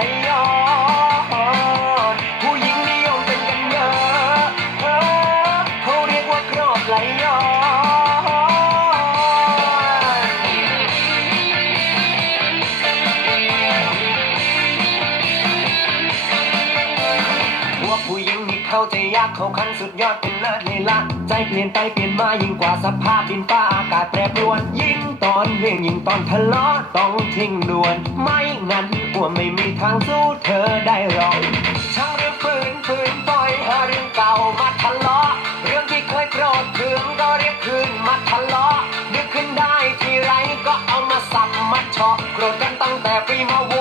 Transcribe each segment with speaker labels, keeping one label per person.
Speaker 1: I know. Oh, ที่เข้าใจยากเขาขั้นสุดยอดเป็นเลิศเลยละใจเปลี่ยนไปเปลี่ยนมายิ่งกว่าสภาพดินฟ้าอากาศแปรปรวน ยิ่งตอนเวียงยิ่งตอนทะเลาะต้องทิ้งด่วน ไม่งั้นอ้วนไม่มีทางสู้เธอได้หรอกช่างเรื่องฝืนฝืนปล่อยหาเรื่องเก่ามาทะเลาะเรื่องที่เคยโกรธเคืองก็เรียกคืนมาทะเลาะนึกขึ้นได้ทีไรก็เอามาสับมาเฉาะโกรธกันตั้งแต่ปีมาโว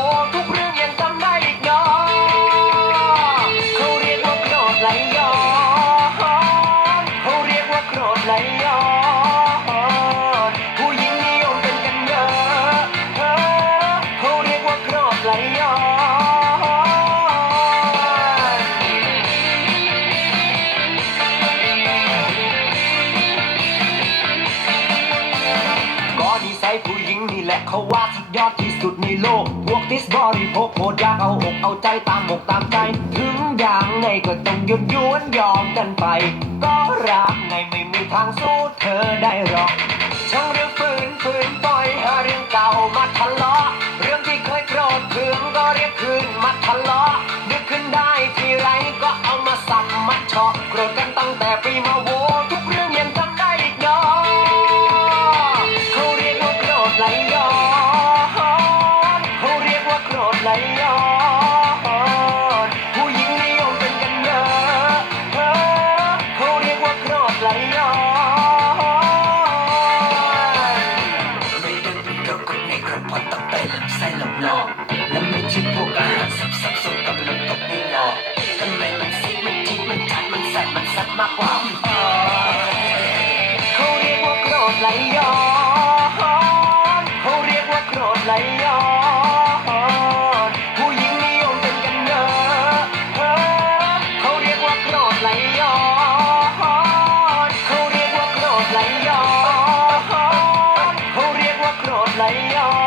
Speaker 1: ผู้หญิงนี่แหละเขาว่าสุดยอดที่สุดในโลก พวกดิสบอริโภคโหดอยากเอาอกเอาใจตามอกตามใจ ถึงอย่างไงก็ต้องหยุดยวนยอมกันไป ก็รักไงไม่มีทางสู้เธอได้หรอกช่างเรื่องฝืนฝืนปล่อยหาเรื่องเก่ามาทะเลาะ เรื่องที่เคยโกรธเคืองก็เรียกคืนมาทะเลาะนึกขึ้นได้ทีไรก็เอามาสับมาเฉาะ ระเพาะ
Speaker 2: ต้องเต้นลำไส้ลำนอกและไม่ใช่พวกอาหารสับสับสนกับลำตกในหลอกทำไมมันซีดมันจีดมันจัดมันแสบมันซัดมากกว่าอ๋อ
Speaker 1: เขาเรียกว่าโกรธไหลย้อนเขาเรียกว่าโกรธไหลย้อนผู้หญิงนิยมเป็นกันเยอะเขาเรียกว่าโกรธไหลย้อนเขาเรียกว่าโกรธไหลย้อนเ